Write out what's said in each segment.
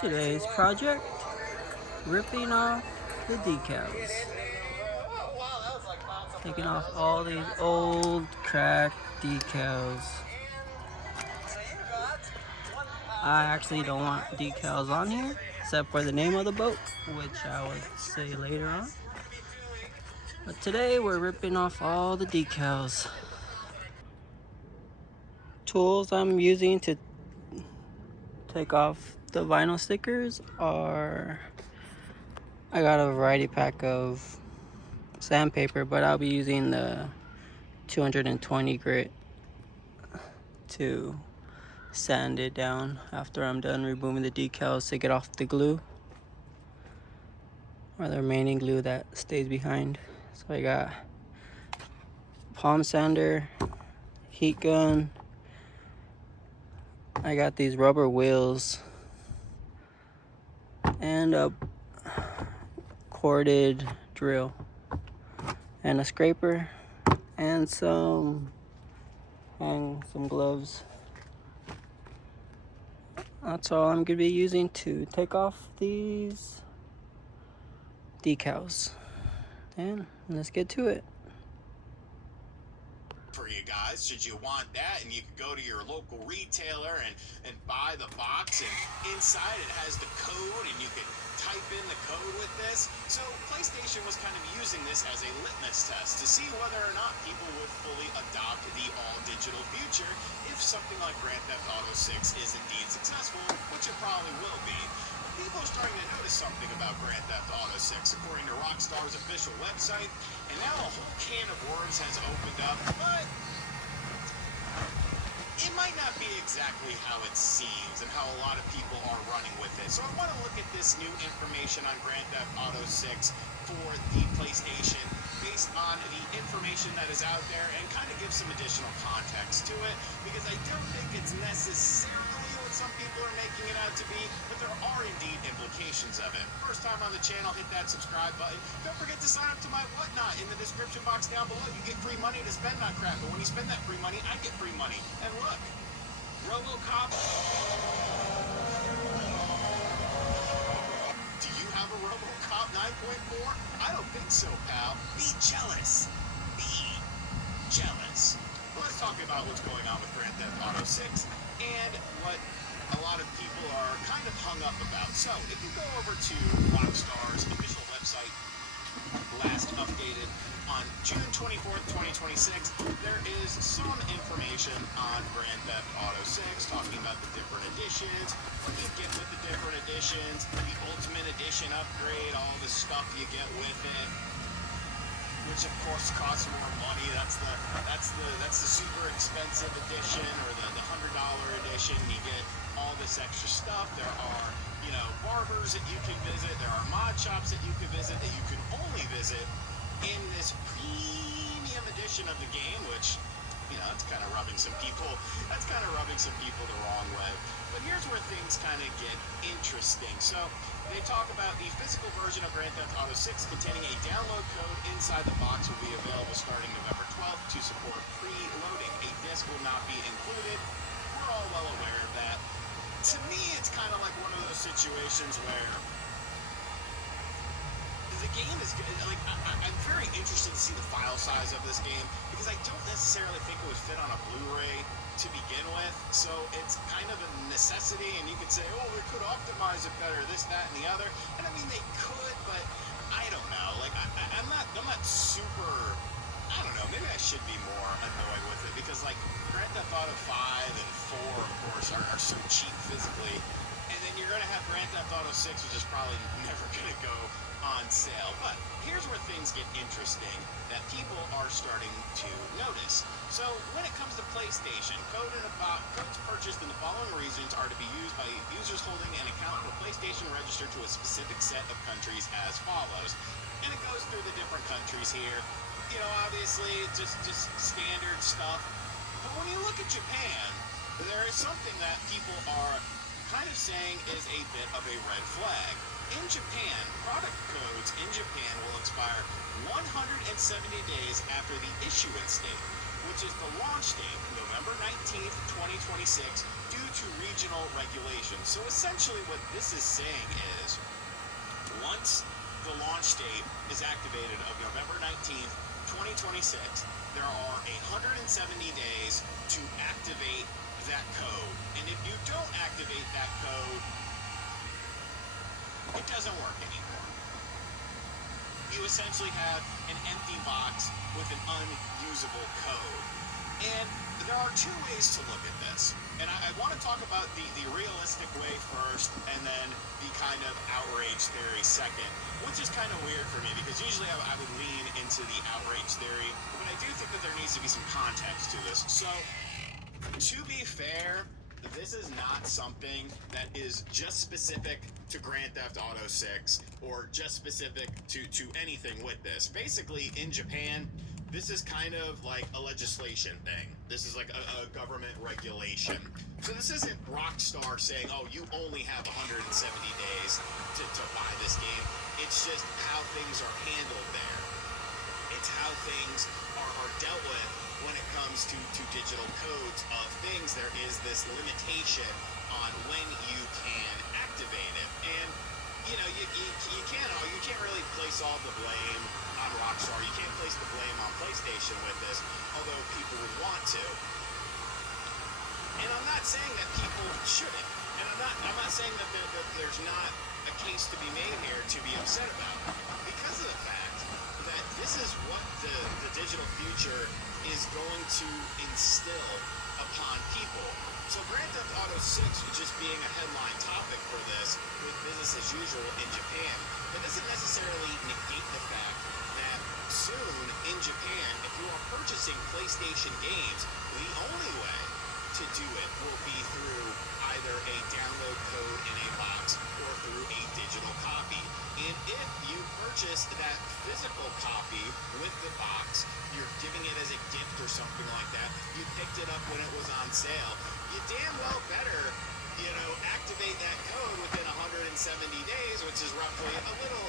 Today's project, ripping off the decals. Taking off all these old cracked decals. I actually don't want decals on here, except for the name of the boat, which I will say later on. But today we're ripping off all the decals. Tools I'm using to take off the vinyl stickers are, I got a variety pack of sandpaper, but I'll be using the 220 grit to sand it down after I'm done removing the decals to get off the glue, or the remaining glue that stays behind. So I got palm sander, heat gun, I got these rubber wheels, and a corded drill, and a scraper, and some gloves. That's all I'm gonna be using to take off these decals. And let's get to it. For you guys, should you want that, and you can go to your local retailer and buy the box, and inside it has the code, and you can type in the code with this. So PlayStation was kind of using this as a litmus test to see whether or not people would fully adopt the all-digital future if something like Grand Theft Auto 6 is indeed successful, which it probably will be. People are starting to notice something about Grand Theft Auto 6, according to Rockstar's official website, and now a whole can of worms has opened up, but it might not be exactly how it seems and how a lot of people are running with it. So I want to look at this new information on Grand Theft Auto 6 for the PlayStation based on the information that is out there and kind of give some additional context to it, because I don't think it's necessarily what some people are making it out to be, but there are indeed implications of it. First time on the channel, hit that subscribe button. Don't forget to sign up to my whatnot in the description box down below. You get free money to spend on crap, but when you spend that free money, I get free money. And look, RoboCop. Do you have a RoboCop 9.4? I don't think so, pal. Be jealous. Be jealous. Well, let's talk about what's going on with Grand Theft Auto 6 and what a lot of people are kind of hung up about. So, if you go over to Rockstar's official website, last updated on June 24th, 2026, there is some information on Grand Theft Auto 6 talking about the different editions, what you get with the different editions, the Ultimate Edition upgrade, all the stuff you get with it, which of course costs more money. That's the super expensive edition, or the $100 edition. You get all this extra stuff. There are, barbers that you can visit. There are mod shops that you can visit that you can only visit in this premium edition of the game, which, that's kind of rubbing some people the wrong way. But here's where things kind of get interesting. So they talk about the physical version of Grand Theft Auto 6 containing a download code inside the box will be available starting November 12th to support pre-loading. A disc will not be included. We're all well aware of that. To me, it's kind of like one of those situations where the game is good. Like, I'm very interested to see the file size of this game, because I don't necessarily think it would fit on a Blu-ray to begin with. So it's kind of a necessity, and you could say, oh, they could optimize it better, this, that, and the other. And I mean, they could, but I don't know. Like, I'm not super. I don't know. Maybe I should be more annoyed with it, because like Grand Theft Auto 5 and 4, of course, are so cheap physically. And then you're going to have Grand Theft Auto 6, which is probably never going to go on sale. But here's where things get interesting that people are starting to notice. So when it comes to PlayStation, codes purchased in the following regions are to be used by users holding an account for PlayStation registered to a specific set of countries as follows. And it goes through the different countries here. Obviously, just standard stuff. But when you look at Japan, there is something that people are kind of saying is a bit of a red flag. In Japan, product codes in Japan will expire 170 days after the issuance date, which is the launch date, November 19th, 19th, 2026, due to regional regulations. So essentially what this is saying is, once the launch date is activated of November 19th, 2026, there are 170 days to activate that code. And if you don't activate that code, it doesn't work anymore. You essentially have an empty box with an unusable code. And there are two ways to look at this. And I want to talk about the realistic way first, and then the kind of outrage theory second, which is kind of weird for me because usually I would lean into the outrage theory, but I do think that there needs to be some context to this. So, to be fair, this is not something that is just specific to Grand Theft Auto 6 or just specific to anything with this. Basically, in Japan, this is kind of like a legislation thing. This is like a government regulation. So this isn't Rockstar saying, oh, you only have 170 days to buy this game. It's just how things are handled there. It's how things are dealt with when it comes to digital codes of things. There is this limitation on when you can activate it. And, you know, you can't really place all the blame on Rockstar. You can't place the blame on PlayStation with this, although people would want to. And I'm not saying that people shouldn't. And I'm not saying that there's not a case to be made here to be upset about. Because of the fact that this is what the digital future is going to instill upon people. So Grand Theft Auto 6 just being a headline topic for this with business as usual in Japan, that doesn't necessarily negate the fact that soon in Japan, if you are purchasing PlayStation games, the only way to do it will be through either a download code in a box or through a digital copy. And if you purchase that physical copy with the box, you're giving it as a gift or something like that, you picked it up when it was on sale, you damn well better, you know, activate that code within 170 days, which is roughly a little,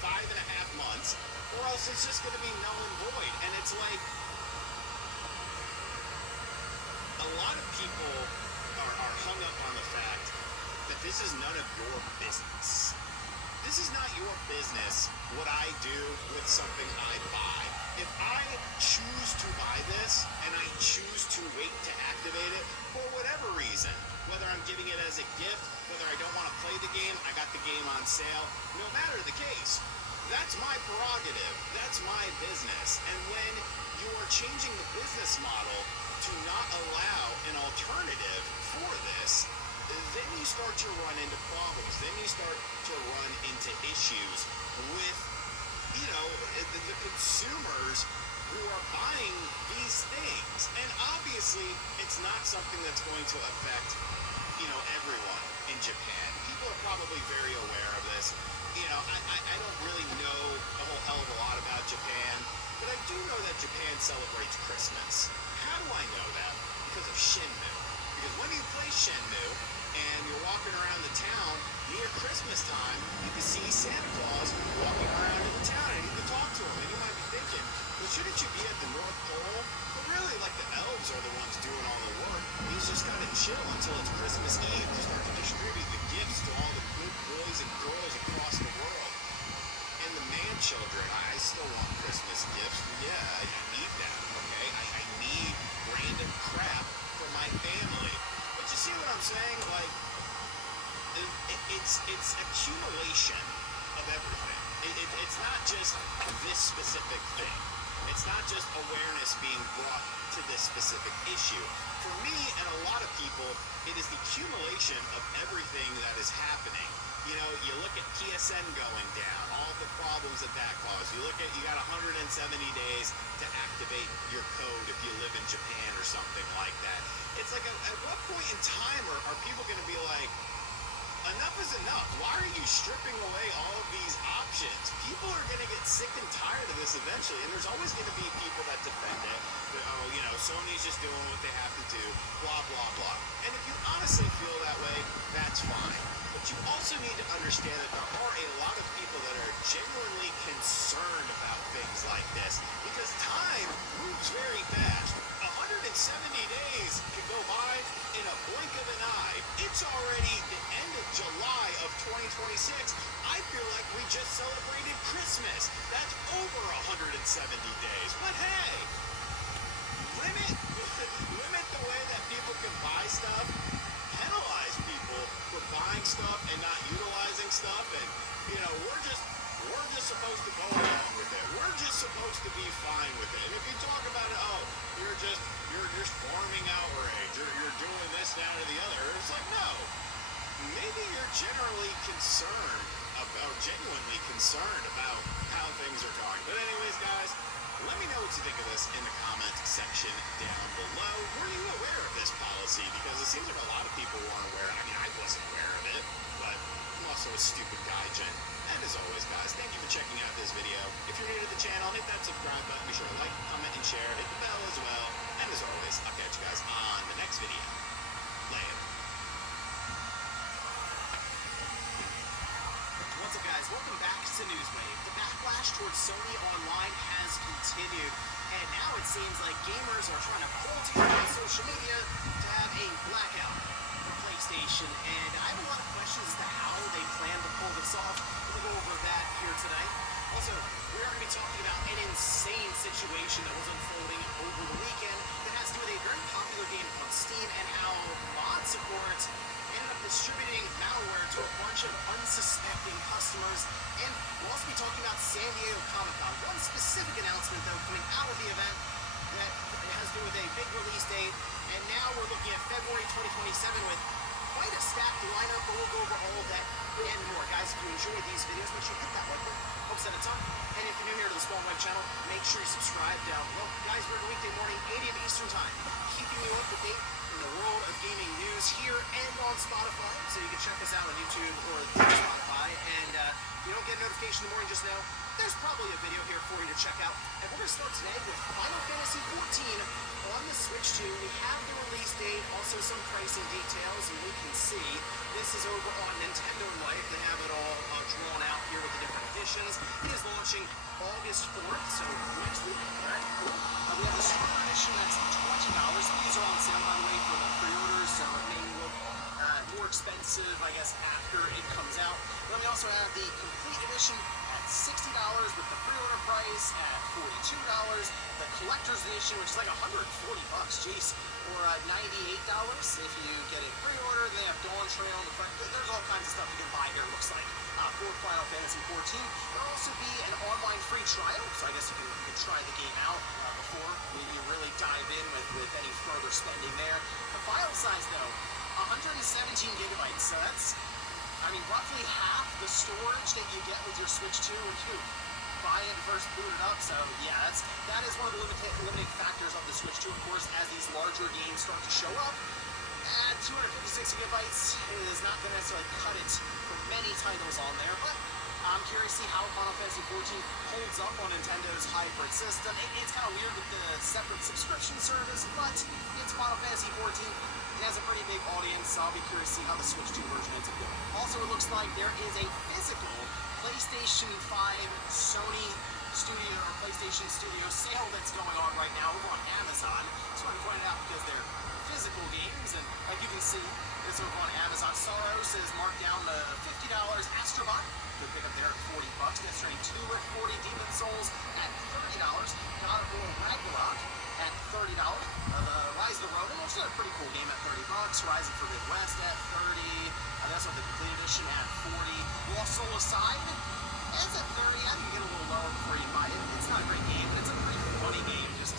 5.5 months, or else it's just going to be null and void. And it's like, a lot of people are hung up on the fact that this is none of your business. This is not your business what I do with something I buy. If I choose to buy this and I choose to wait to activate it for whatever reason, whether I'm giving it as a gift, whether I don't want to play the game, I got the game on sale, no matter the case, that's my prerogative. That's my business. And when you are changing the business model to not allow an alternative for this, then you start to run into problems. Then you start to run into issues with, the consumers who are buying these things. And obviously, it's not something that's going to affect, everyone in Japan. People are probably very aware of this. I don't really know a whole hell of a lot about Japan, but I do know that Japan celebrates Christmas. How do I know that? Because of Shenmue. Because when you play Shenmue, and you're walking around the town near Christmas time, you can see Santa Claus walking around in the town, and you can talk to him, and you might be thinking, well, shouldn't you be at the North Pole? But really, like, the elves are the ones doing all the work. He's just got to chill until it's Christmas Eve to start to distribute the gifts to all the good boys and girls across the world. And the man children, I still want Christmas gifts. Yeah, I need that, okay? I need random crap for my family. But you see what I'm saying? Like, it's accumulation of everything. It's not just this specific thing. It's not just awareness being brought to this specific issue. For me and a lot of people, it is the accumulation of everything that is happening. You look at PSN going down, all the problems that caused. You got 170 days to activate your code if you live in Japan or something like that. It's like, at what point in time are people going to be like, enough is enough? Why are you stripping away all of these options? People are going to get sick and tired of this eventually, and there's always going to be people that defend it. Sony's just doing what they have to do, blah, blah, blah. And if you honestly feel that way, that's fine. But you also need to understand that there are a lot of people that are genuinely concerned about things like this, because time moves very fast. 170 days could go 6, I feel like we just celebrated Christmas. That's over 170 days. But hey, limit limit the way that people can buy stuff. Penalize people for buying stuff and not utilizing stuff. And we're just supposed to go along with it. We're just supposed to be fine with it. And if you talk about it, oh, you're just farming outrage, you're doing this down to the other. It's like, no. Maybe you're genuinely concerned about how things are going. But anyways, guys, let me know what you think of this in the comment section down below. Were you aware of this policy? Because it seems like a lot of people weren't aware. I mean, I wasn't aware of it, but I'm also a stupid gaijin. And as always, guys, thank you for checking out this video. If you're new to the channel, hit that subscribe button. Be sure to like, comment, and share. Hit the bell as well. And as always, I'll catch you guys on the next video. Later. What's up, guys? Welcome back to Newswave. The backlash towards Sony Online has continued, and now it seems like gamers are trying to pull together on social media to have a blackout for PlayStation, and I have a lot of questions as to how they plan to pull this off. We'll go over that here tonight. Also, we're going to be talking about an insane situation that was unfolding over the weekend that has to do with a very popular game on Steam and how mod support ended up distributing malware to a bunch of unsuspecting customers. And we'll also be talking about San Diego Comic-Con. One specific announcement, though, coming out of the event that has to do with a big release date. And now we're looking at February 2027 with quite a stacked lineup, but we'll go over all of that and more. Guys, if you enjoyed these videos, make sure you hit that like button. Helps out a ton. And if you're new here to the Small Web channel, make sure you subscribe down below. Guys, we're every weekday morning, 8 a.m. Eastern Time, keeping you up to date in the world of gaming news here and on Spotify. So you can check us out on YouTube or Spotify. And if you don't get a notification in the morning, just know there's probably a video here for you to check out. And we're going to start today with Final Fantasy 14 on the Switch 2. We have the release date, also some pricing details, and we can see this is over on Nintendo Life. They have it all drawn out here with the different editions. It is launching August 4th, so next week. All right, cool. We have the Starter Edition that's $20. These are on sale, by the way, for the pre-orders, so it may look more expensive, I guess, after it comes out. Then we also have the Complete Edition at $60 with the pre-order price at $42. The Collector's Edition, which is like $140, jeez, or $98 if you get it pre-order. They have Dawn Trail in the front. There's all kinds of stuff you can buy here, it looks like, for Final Fantasy 14. There'll also be an online free trial, so I guess you can try the game out before you really dive in with any further spending there. The file size, though, 117 gigabytes, so that's, I mean, roughly half the storage that you get with your Switch 2 when you buy it and first boot it up. So yeah, that is one of the limiting factors of the Switch 2, of course, as these larger games start to show up. At 256 gigabytes is not going to necessarily cut it for many titles on there, but I'm curious to see how Final Fantasy 14 holds up on Nintendo's hybrid system. It's kind of weird with the separate subscription service, but it's Final Fantasy 14. It has a pretty big audience, so I'll be curious to see how the Switch 2 version ends up going. Also, it looks like there is a physical PlayStation 5 Sony Studio or PlayStation Studio sale that's going on right now over on Amazon. Just want to point it out because they're physical games, and like you can see, it's over on Amazon. Soros is marked down to $50. Astrobot, good pick up there at $40. Death Stranding 2 at $40. Demon Souls at $30. God of War Ragnarok at $30. Rise of the Ronin, which is a pretty cool game, at $30. Horizon Forbidden West at $30. That's what the Complete Edition at $40. Lost Soul Aside is at $30. I think you get a little lower before you buy it. It's not a great game, but it's a pretty funny game, just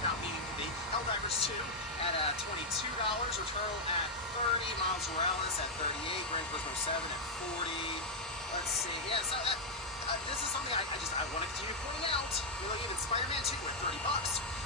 without needing to be. Helldivers 2 at $22. Returnal at $30. Miles Morales at $38. Gran Turismo 7 at $40. Let's see. Yeah, so this is something I want to continue pointing out. You know, even Spider-Man 2 at $30.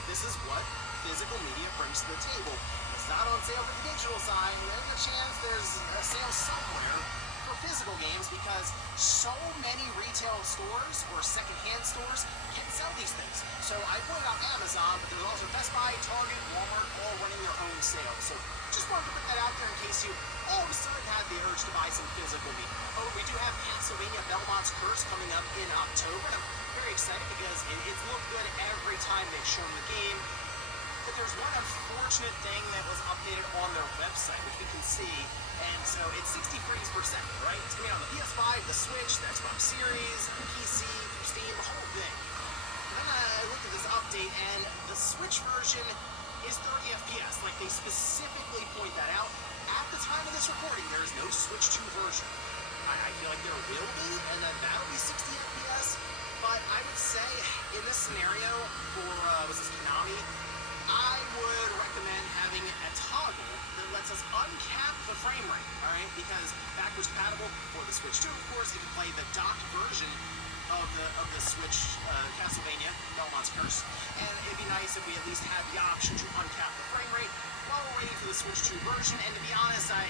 This is what physical media brings to the table. It's not on sale for the digital side. There's a chance there's a sale somewhere for physical games because so many retail stores or secondhand stores can sell these things. So I pointed out Amazon, but there's also Best Buy, Target, Walmart, all running their own sales. So just wanted to put that out there in case you all of a sudden had the urge to buy some physical media. Oh, we do have Castlevania Belmont's Curse coming up in October. I'm very excited because it's looked good every time they've shown the game. But there's one unfortunate thing that was updated on their website, which we can see. And so it's 60 frames per second, right? It's coming out on the PS5, the Switch, the Xbox Series, PC, Steam, the whole thing. And then I looked at this update, and the Switch version is 30 FPS. Like, they specifically point that out. At the time of this recording, there is no Switch 2 version. I feel like there will be, and then that'll be 60 FPS. But I would say, in this scenario, for, was this Konami? I would recommend having a toggle that lets us uncap the frame rate, alright? Because backwards compatible for the Switch 2, of course, if you play the docked version of the Switch Castlevania, Belmont's Curse. And it'd be nice if we at least had the option to uncap the frame rate while we're waiting for the Switch 2 version. And to be honest, I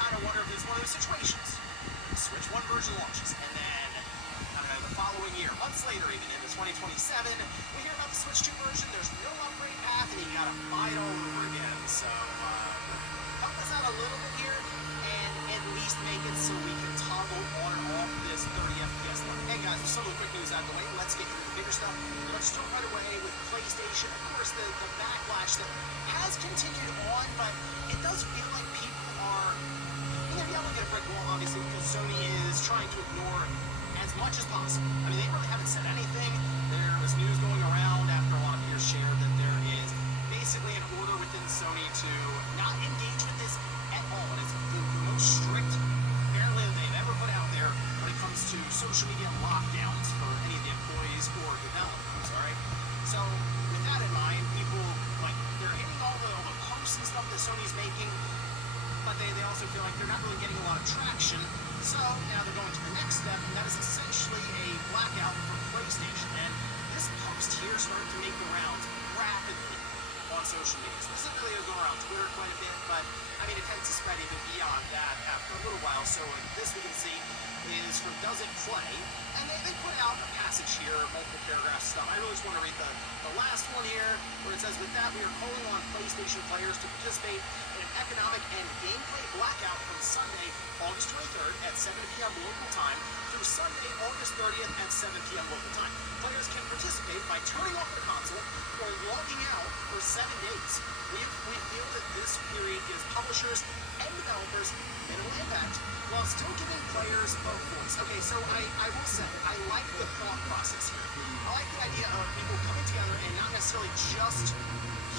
kind of wonder if it's one of those situations. The Switch 1 version launches, and then, I don't know, the following year, months later even, in the 2027, we hear about the Switch 2 version, there's no upgrade path, and you gotta buy it all over again. So, help us out a little bit here, and at least make it so we can toggle on and off this 30 FPS level. Hey guys, with some of the quick news out of the way, let's get into the bigger stuff. Let's start right away with PlayStation. Of course, the backlash that has continued on, but it does feel like people are yelling at a brick wall, obviously, because Sony is trying to ignore as much as possible. I mean, they really haven't said anything. There was news going around after a lot of peers shared that there is basically an order within Sony to not engage with this at all. And it's the most strict, apparently, that they've ever put out there when it comes to social media lockdowns for any of the employees or developers, all right? So, with that in mind, people, like, they're hitting all the posts and stuff that Sony's making, but they also feel like they're not really getting a lot of traction. So now they're going to the next step, and that is essentially a blackout from PlayStation. And this post here started to make the rounds rapidly on social media. Specifically, it was going around Twitter quite a bit, but I mean, it tends to spread even beyond that after a little while. So this we can see is from Does It Play, and they put out a passage here, multiple paragraphs stuff. I really just want to read the last one here, where it says, with that, we are calling on PlayStation players to participate in an economic and gameplay blackout from Sunday, August 23rd at 7 p.m. local time through Sunday, August 30th at 7 p.m. local time. Players can participate by turning off their console or logging out for 7 days. We feel that this period gives publishers and developers minimal impact while still giving players a voice. Okay, so I will say, I like the thought process here. I like the idea of people coming together and not necessarily just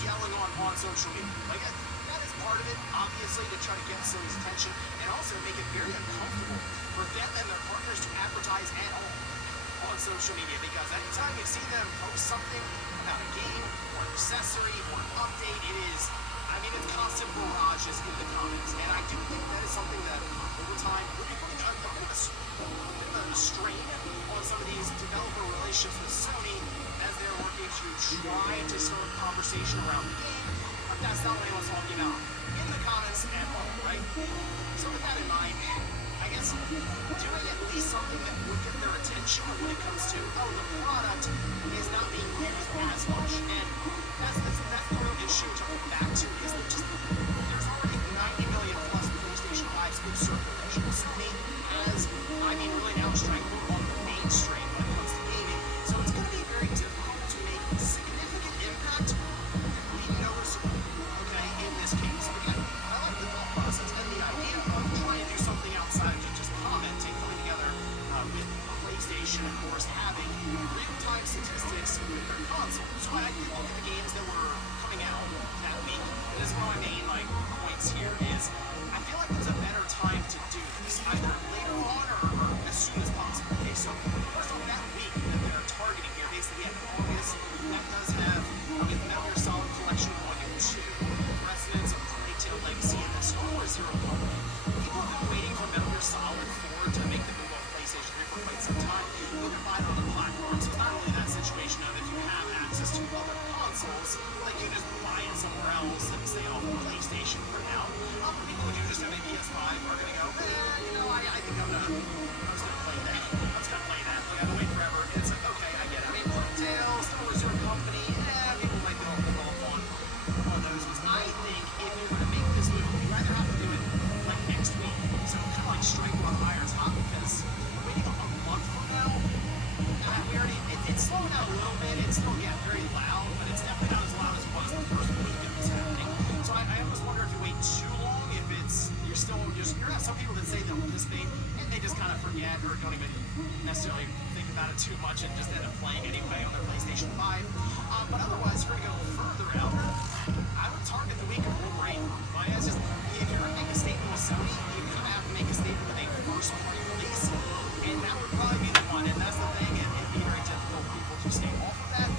yelling on social media. Like, that is part of it, obviously, to try to get Sony's attention and also make it very uncomfortable for them and their partners to advertise at all on social media, because anytime you see them post something about a game or an accessory or an update, it is, I mean, it's constant barrages in the comments, and I do think that is something that over time will be putting a bit of a strain on some of these developer relationships with Sony as they're working to try to start a conversation around the game, but that's not what anyone's talking about in the comments at all, right? So with that in mind, I guess doing at least something that would get their attention when it comes to, oh, the product is not being used as much. And that's part of the issue to go back to, is that just, there's already 90 million plus PlayStation 5s in circulation. Sony has, I mean, really now strangling on the mainstream when it comes to gaming. So it's going to be very difficult to make significant impact that will be noticeable, okay, in this case. Again, I like the thought process and the idea of trying to do something outside of just commenting, coming together with PlayStation, of course, having real-time statistics with their console. So I did look at the games that were coming out that week. And this is one of my main points here is I feel like there's a better time to do this, either later on or as soon as possible. Okay, so first off, that week that they're targeting here, basically at August, that does have Metal Gear Solid Collection Volume 2, Residents of Plague Tale Legacy, and then Star Wars Zero Dawn. People have been waiting for Metal Gear Solid 4 to make the move on PlayStation 3 for quite some time. You can buy it on the platform, so it's not really that situation of if you have access to other consoles, like you just buy it somewhere else and stay off PlayStation for now. People who just have a PS5 are going to go, I think I'm just going to play that. I'm just going to play that. Like, I've been waiting forever. And it's like, okay, I get it. I mean, Plague Tale, Star Wars Zero Company, people might be able to go on those ones. I think if you're going to make this move, you either have to do it like next week, so kind of like strike while the iron's hot, because waiting a month from now, it's slowing down a little bit. It's still, very loud, but it's definitely not as loud as it was the first week it was happening. So I almost wonder if you wait too long, if it's forget or don't even necessarily think about it too much and just end up playing anyway on their PlayStation 5. But otherwise, if we're going to go further out, I would target the week of Wolverine. Like, it's just, if you're going to make a statement with Sony, you kind of have to make a statement with a first-party release, and that would probably be the one. And that's the thing, it'd be very difficult for people to stay off of that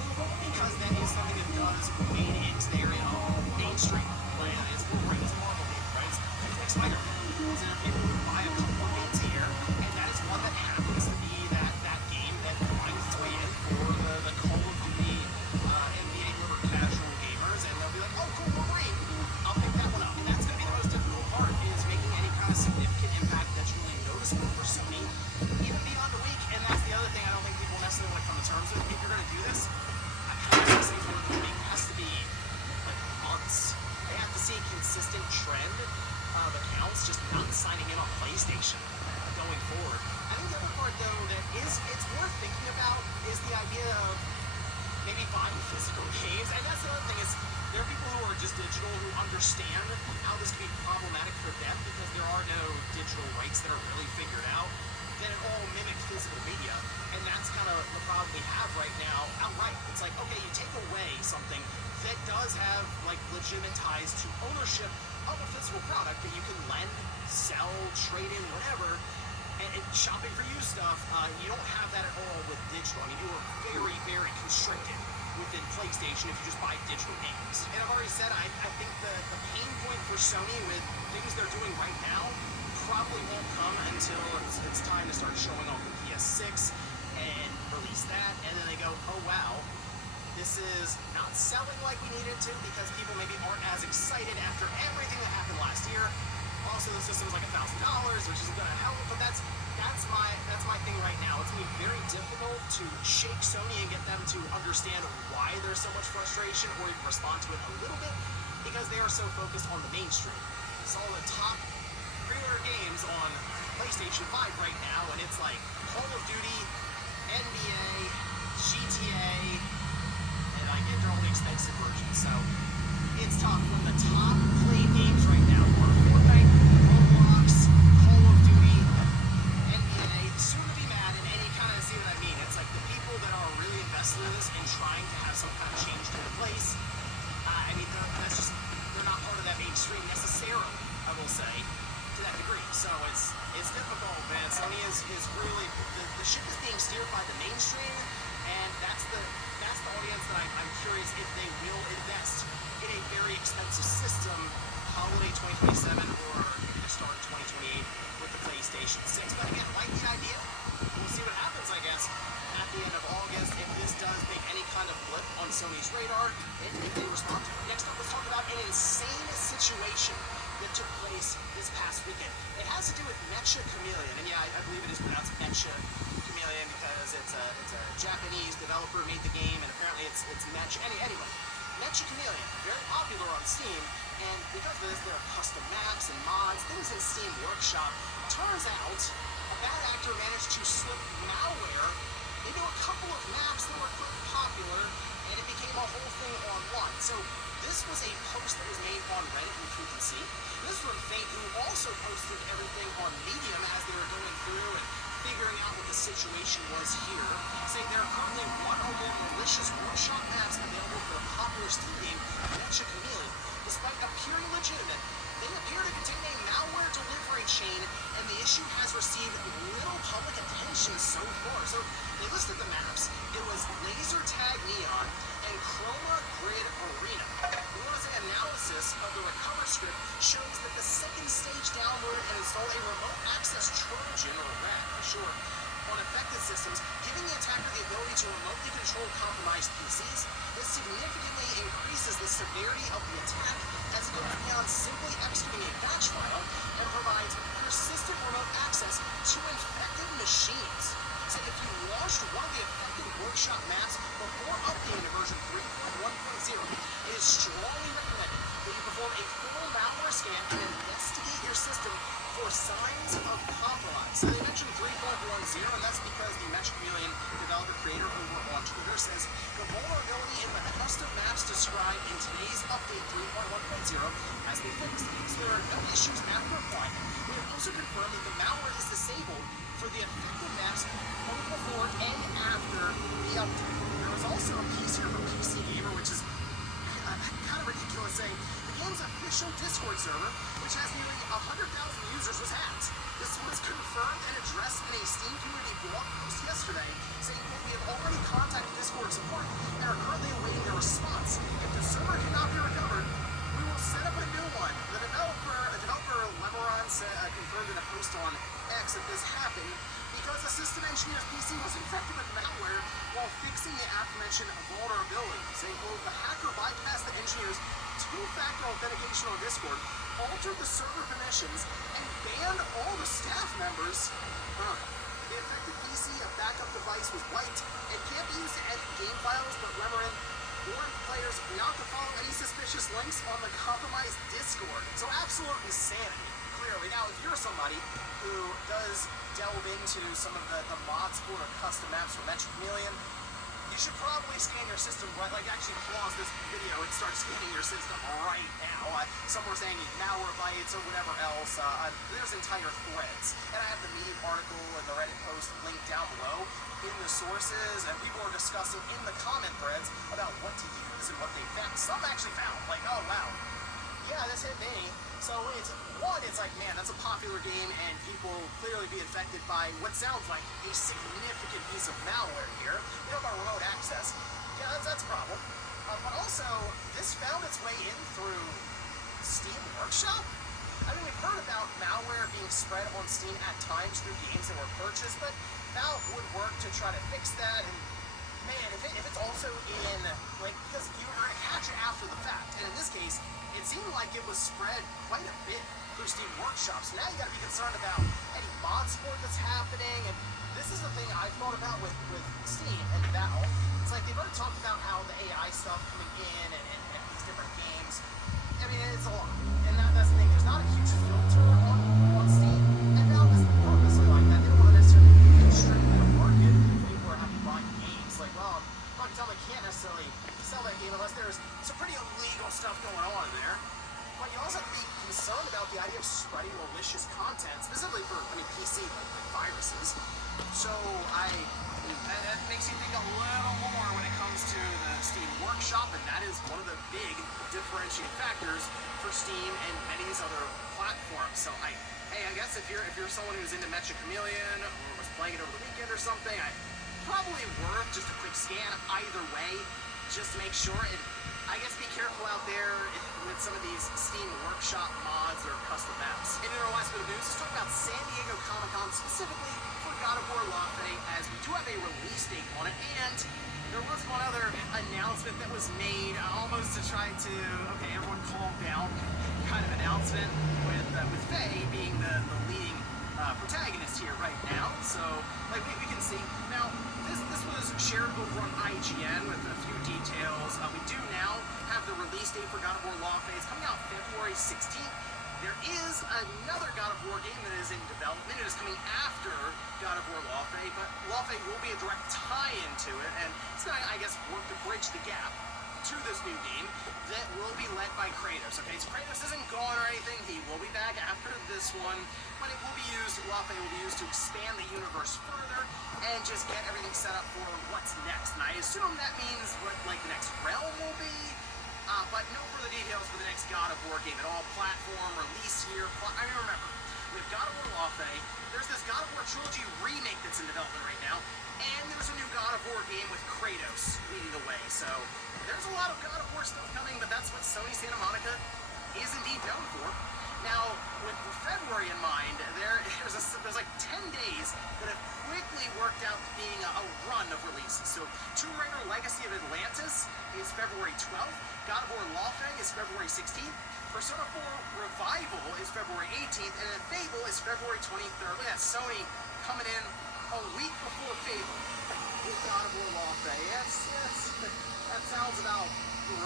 because that is something that does wade into the area of mainstream. Right? It's Wolverine, it's a Marvel game, right? It's like Spider-Man. So people who buy a couple of games a year, and that is one that happens to be that game that finds its way in for the Call of Duty NBA or casual gamers, and they'll be like, oh, cool, Wolverine, I'll pick that one up. And that's going to be the most difficult part, is making any kind of significant impact that's really noticeable for Sony, even beyond a week. And that's the other thing I don't think people necessarily want to come to terms with. If you're going to do this, I kind of say for the week has to be like months. They have to see a consistent trend of accounts just not signing in on PlayStation going forward. I think the other part, though, that it's worth thinking about is the idea of maybe buying physical games. And that's the other thing, is there are people who are just digital who understand how this can be problematic for them because there are no digital rights that are really figured out, that it all mimic physical media. And that's kind of the problem we have right now outright. It's like, okay, you take away something that does have like legitimate ties to ownership of a physical product that you can lend, sell, trade in, whatever, and shopping for used stuff, you don't have that at all with digital. I mean, you are very, very constricted within PlayStation if you just buy digital games. And I've already said, I think the pain point for Sony with things they're doing right now probably won't come until it's time to start showing off the PS6 and release that, and then they go, oh wow, this is not selling like we need it to because people maybe aren't as excited after everything that happened last year. Also, the system's like $1,000, which isn't going to help, but that's my thing right now. It's going to be very difficult to shake Sony and get them to understand why there's so much frustration or even respond to it a little bit because they are so focused on the mainstream. It's all the top pre-order games on PlayStation 5 right now, and it's like Call of Duty, NBA, GTA, and I get they're all the expensive versions. So it's tough when the top played games right now are Fortnite, Roblox, Call of Duty, NBA, soon to be mad, and you kind of see what I mean. It's like the people that are really invested in this and trying to have some kind of change take place. I mean, they're not part of that mainstream necessarily, I will say, to that degree. So it's difficult, man. Sony is really the ship is being steered by the mainstream, and that's the audience that I'm curious if they will invest in a very expensive system holiday 2027 or the start of 2028 with the PlayStation 6. But again, like the idea, we'll see what happens, I guess, at the end of August. If this does make any kind of blip on Sony's radar, and if they respond to it. Next up, let's talk about an insane situation that took place this past weekend. It has to do with Mecha Chameleon, and yeah, I believe it is pronounced Mecha Chameleon because it's a Japanese developer made the game, and apparently it's Mech. Anyway, Mecha Chameleon, very popular on Steam, and because of this, there are custom maps and mods, things in Steam Workshop. Turns out, a bad actor managed to slip malware into a couple of maps that were pretty popular, and it became a whole thing online. So this was a post that was made on Reddit, which we can see. This is from Fate, who also posted everything on Medium as they were going through and figuring out what the situation was here, saying there are currently one or more malicious workshop maps available for the popular Steam game Mecha Chameleon. Despite appearing legitimate, they appear to contain a malware delivery chain, and the issue has received little public attention so far. So they listed the maps. It was Laser Tag Neon and Chroma Grid Arena. We want to say analysis of the recover script shows that the second stage downloaded and installed a remote access Trojan, or RAT for short, on affected systems, giving the attacker the ability to remotely control compromised PCs. This significantly increases the severity of the attack as it goes beyond simply executing a batch file and provides persistent remote access to infected machines. So if you launched one of the affected workshop maps before updating to version 3.1.0, it is strongly recommended that you perform a full malware scan and investigate your system for signs of compromise. So they mentioned 3.10, and that's because the Mecha Chameleon developer creator over on Twitter says the vulnerability in the custom maps described in today's update 3.1.0 has been fixed, so there are no issues after applying. We have also confirmed that the malware is disabled for the effective maps both before and after the update. There was also a piece here from PC Gamer, which is kind of ridiculous, saying the game's official Discord server, which has nearly 100,000 users, was hacked. This was confirmed and addressed in a Steam community blog post yesterday, saying that we have already contacted Discord support and are currently awaiting their response. If the server cannot be recovered, we will set up a new one. The developer Lemeron confirmed in a post on X that this happened because a system engineer's PC was infected with malware while fixing the aforementioned vulnerability. Saying, quote, the hacker bypassed the engineer's two-factor authentication on Discord, altered the server permissions, and banned all the staff members. The affected PC, a backup device, was wiped and can't be used to edit game files, but Lemeron warned players not to follow any suspicious links on the compromised Discord. So absolute insanity, clearly. Now, if you're somebody who does delve into some of the mod support or custom maps for Metro Chameleon, you should probably scan your system, right? Like, actually pause this video and start scanning your system right now. Some were saying malware bites or whatever else. There's entire threads. And I have the Meme article and the Reddit post linked down below in the sources, and people were discussing in the comment threads about what to use and what they found. Some actually found, like, oh, wow, yeah, this hit me. So it's like, man, that's a popular game, and people clearly be infected by what sounds like a significant piece of malware here. You know about remote access. Yeah, that's a problem. But also, this found its way in through Steam Workshop. I mean, we've heard about malware being spread on Steam at times through games that were purchased, but Valve would work to try to fix that. And man, if it's also in, like, because you're going to catch it after the fact, and in this case, it seemed like it was spread quite a bit through Steam Workshop. So now you got to be concerned about any mod support that's happening. And this is the thing I've thought about with Steam and Valve. It's like they've already talked about how the AI stuff coming in and these different games. I mean, it's a lot. And that's the thing. There's not a huge filter on Steam. And Valve isn't purposely like that. They don't want to necessarily constrict their market. People are happy buying games. Like, well, I can tell they can't necessarily sell that game unless there's some pretty illegal stuff going on in there. But you also have to be concerned about the idea of spreading malicious content, specifically for, PC, like viruses. So that makes you think a little more when it comes to the Steam Workshop, and that is one of the big differentiating factors for Steam and many of these other platforms. So I guess if you're someone who's into Metro Chameleon or was playing it over the weekend or something, probably worth just a quick scan either way, just to make sure. And I guess be careful out there with some of these Steam Workshop mods or custom maps. And in our last bit of news, let's talk about San Diego Comic-Con, specifically for God of War Lawfare, as we do have a release date on it, and there was one other announcement that was made almost to try to, okay, everyone calm down, kind of announcement with Faye being the leading protagonist here right now. So, like, we can see. Now, this was shared over on IGN with a few details. We do now have the release date for God of War Lawfare. It's coming out February 16th. There is another God of War game that is in development. It is coming after God of War Lawfare, but Lawfare will be a direct tie-in to it, and it's going to, I guess, work to bridge the gap to this new game that will be led by Kratos. Okay, so Kratos isn't gone or anything. He will be back after this one, but it will be used, Lawfare will be used to expand the universe further and just get everything set up for what's next. And I assume that means what, like, the next realm will be, but no further details for the next God of War game at all. Platform, release year, I mean, remember, with God of War Lawfare, there's this God of War Trilogy remake that's in development right now, and there's a new God of War game with Kratos leading the way. So there's a lot of God of War stuff coming, but that's what Sony Santa Monica is indeed known for. Now, with February in mind, there's like 10 days that have quickly worked out to being a run of releases. So Tomb Raider Legacy of Atlantis is February 12th. God of War Lawfare is February 16th. Persona 4 Revival is February 18th. And then Fable is February 23rd. Look at that, Sony coming in a week before Fable with God of War Lawfare. Yes, that sounds about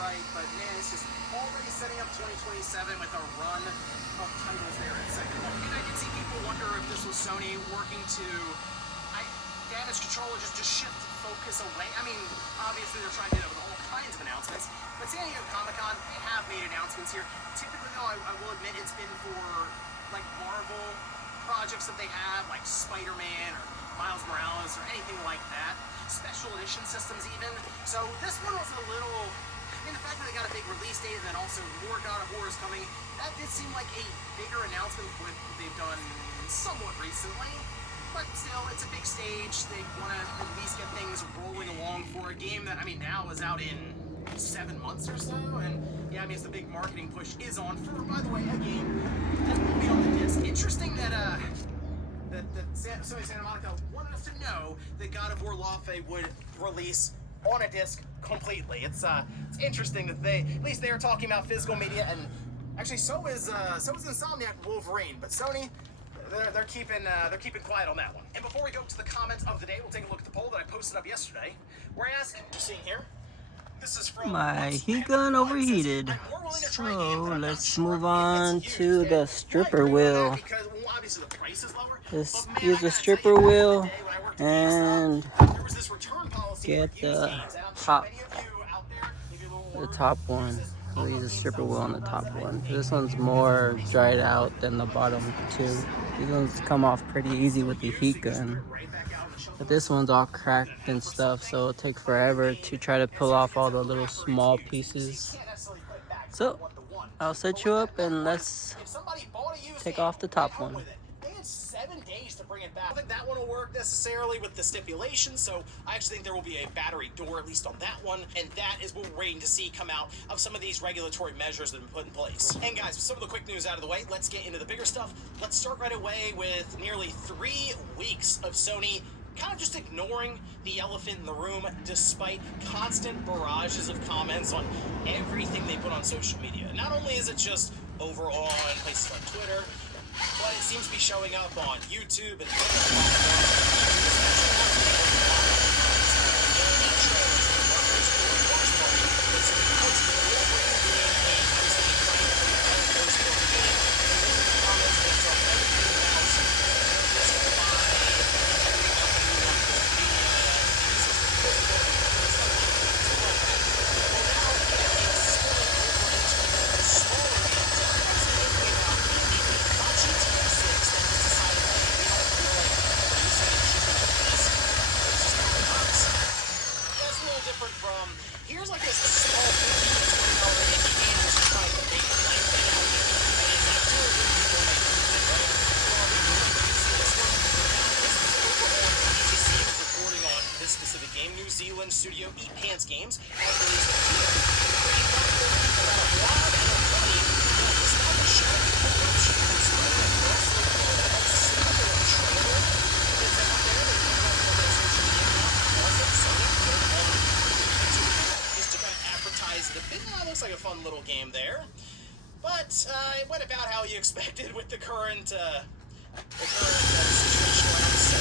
right, but man, it's just already setting up 2027 with a run of titles there at second. And I can see people wonder if this was Sony working to damage control or just shift focus away. I mean, obviously they're trying to do it with all kinds of announcements, but San Diego Comic-Con, they have made announcements here. Typically, though, I will admit it's been for, like, Marvel projects that they have, like Spider-Man or Miles Morales or anything like that. Special edition systems even. So this one was a little... I mean, the fact that they got a big release date and then also more God of War is coming, that did seem like a bigger announcement than what they've done somewhat recently. But still, it's a big stage. They want to at least get things rolling along for a game that, I mean, now is out in 7 months or so. And yeah, I mean, it's the big marketing push is on for, by the way, a game that will be on the disc. Interesting that, Sony Santa Monica wanted us to know that God of War Lafe would release on a disc completely. It's interesting that at least they are talking about physical media, and actually so is Insomniac Wolverine, but Sony, they're keeping quiet on that one. And before we go to the comments of the day, we'll take a look at the poll that I posted up yesterday, where I asked, you're seeing here, this is from My heat gun overheated. So let's move on to the stripper wheel. Just use the stripper wheel and get the top one. We'll use a stripper wheel on the top one. This one's more dried out than the bottom two. These ones come off pretty easy with the heat gun. But this one's all cracked and stuff, so it'll take forever to try to pull off all the little small pieces. So I'll set you up and let's take off the top one. They had 7 days to bring it back. I don't think that one will work necessarily with the stipulations, so I actually think there will be a battery door, at least on that one, and that is what we're waiting to see come out of some of these regulatory measures that have been put in place. And guys, with some of the quick news out of the way, let's get into the bigger stuff. Let's start right away with nearly 3 weeks of Sony kind of just ignoring the elephant in the room, despite constant barrages of comments on everything they put on social media. Not only is it just overall on places like Twitter, but it seems to be showing up on YouTube and here's like a small $15 indie game which is trying to make life down, and it's absolutely reporting on this specific game. New Zealand studio Eat Pants Games has released a video creating about a blog and a buddy that is not a show corruption. It's not a wrestling trailer that's out there. They put it up on their social media account. Also, Sony put it on is to kind of advertise the bit. Looks like a fun little game there, but it went about how you expected with the current situation around the set.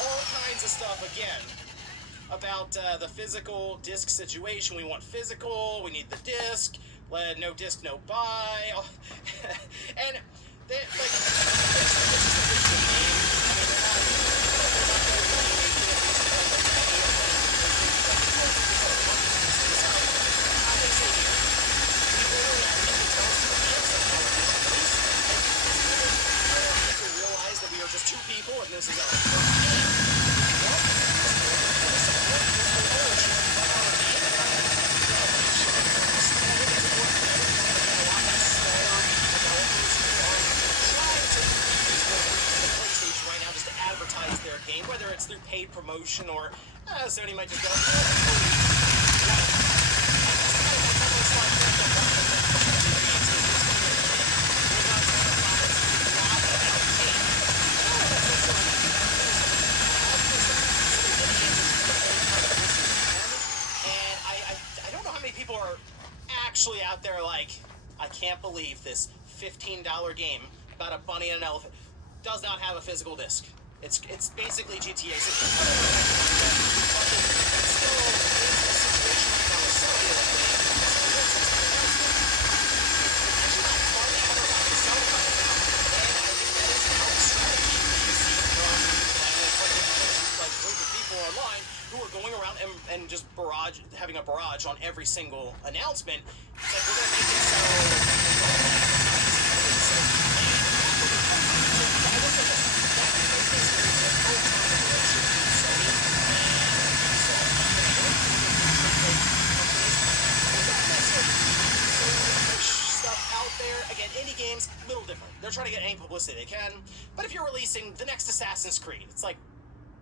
All kinds of stuff again about the physical disc situation. We want physical, we need the disc, no disc, no buy. And they, like, realize that we are just 2 people and this is our first game. Advertise their game, whether it's through paid promotion or Sony might just go, and I don't know how many people are actually out there like, I can't believe this $15 game about a bunny and an elephant does not have a physical disc. It's basically GTA 6. It's still a situation right now with Sony. Actually, not funny. I don't know how to sell it right now. And I think that is now a strategy that you see from having a barrage on every single announcement. It's like we're gonna make it so. Again, indie games, a little different. They're trying to get any publicity they can. But if you're releasing the next Assassin's Creed, it's like,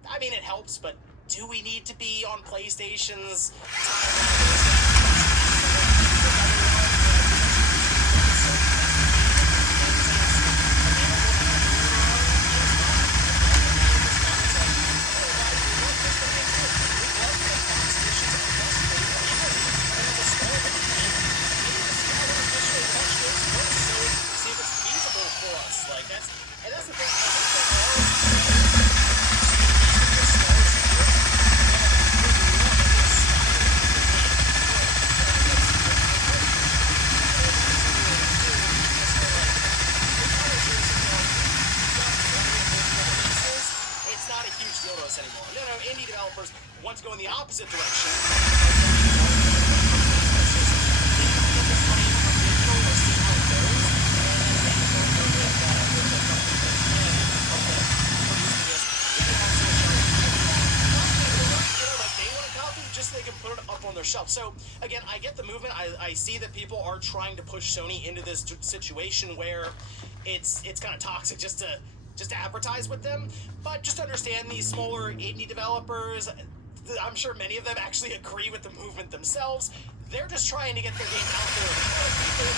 I mean, it helps, but do we need to be on PlayStation's that's the thing. It's not a huge deal to us anymore. No, indie developers want to go in the opposite direction. Just so they can put it up on their shelf. So again, I get the movement. I see that people are trying to push Sony into this situation where it's kind of toxic just to advertise with them. But just understand these smaller indie developers, I'm sure many of them actually agree with the movement themselves. They're just trying to get their game out there with people,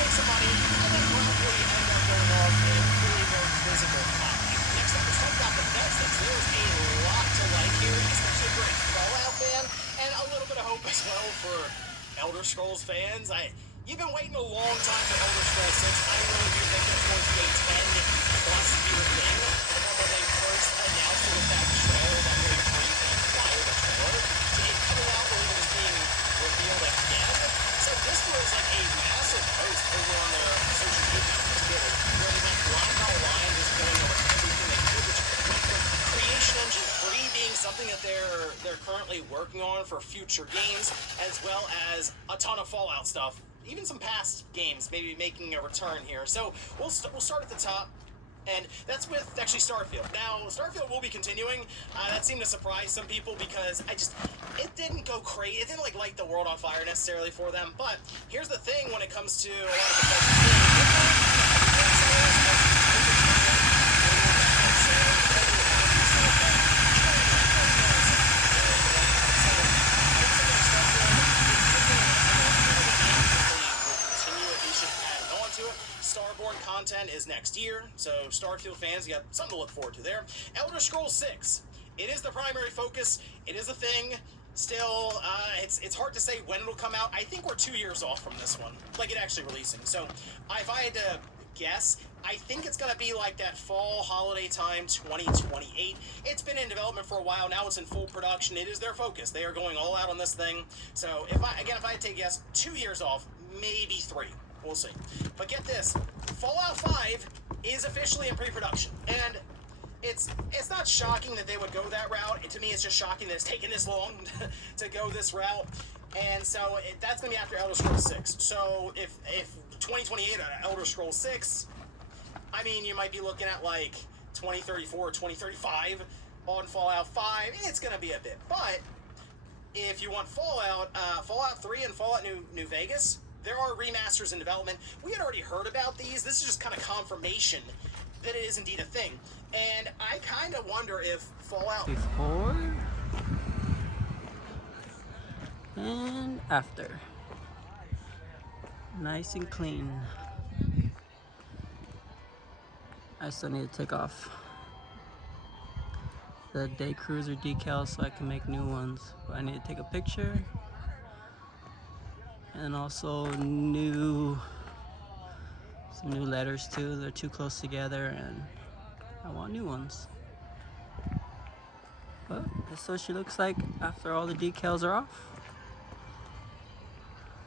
make some money, and then gradually end up going off a really more physical copy. Next up, let's talk about the Bethesda. There's a lot to like here, especially for a Fallout fan, and a little bit of hope as well for Elder Scrolls fans. You've been waiting a long time for Elder Scrolls 6. I really do think that towards day 10 plus your thing. And when they first announced it with that trailer, that really brief and quiet trailer, to it coming out when it was being revealed again. So this was like a massive post over on their social media Twitter, where they went line by line, just going over everything they did, which went from Creation Engine 3 being something that they're currently working on for future games, as well as a ton of Fallout stuff. Even some past games maybe making a return here. So we'll start at the top, and that's with actually Starfield. Now, Starfield will be continuing. That seemed to surprise some people because it didn't go crazy. It didn't like light the world on fire necessarily for them. But here's the thing when it comes to a lot of the Starborn content is next year, so Starfield fans, you got something to look forward to there. Elder Scrolls 6, it is the primary focus. It is a thing. Still, it's hard to say when it'll come out. I think we're 2 years off from this one, like it actually releasing. So if I had to guess, I think it's gonna be like that fall holiday time, 2028. It's been in development for a while now. It's in full production. It is their focus. They are going all out on this thing. So if I had to take a guess, 2 years off, maybe 3. We'll see. But get this, Fallout 5 is officially in pre-production, and it's not shocking that they would go that route. To me, it's just shocking that it's taken this long to go this route. And so that's going to be after Elder Scrolls 6. So if 2028 Elder Scrolls 6, I mean, you might be looking at like 2034 or 2035 on Fallout 5. It's going to be a bit. But if you want Fallout 3 and Fallout New Vegas, there are remasters in development. We had already heard about these. This is just kind of confirmation that it is indeed a thing. And I kind of wonder if Fallout... Before and after. Nice and clean. I still need to take off the day cruiser decals so I can make new ones. But I need to take a picture. And also some new letters too. They're too close together and I want new ones. But that's what she looks like after all the decals are off.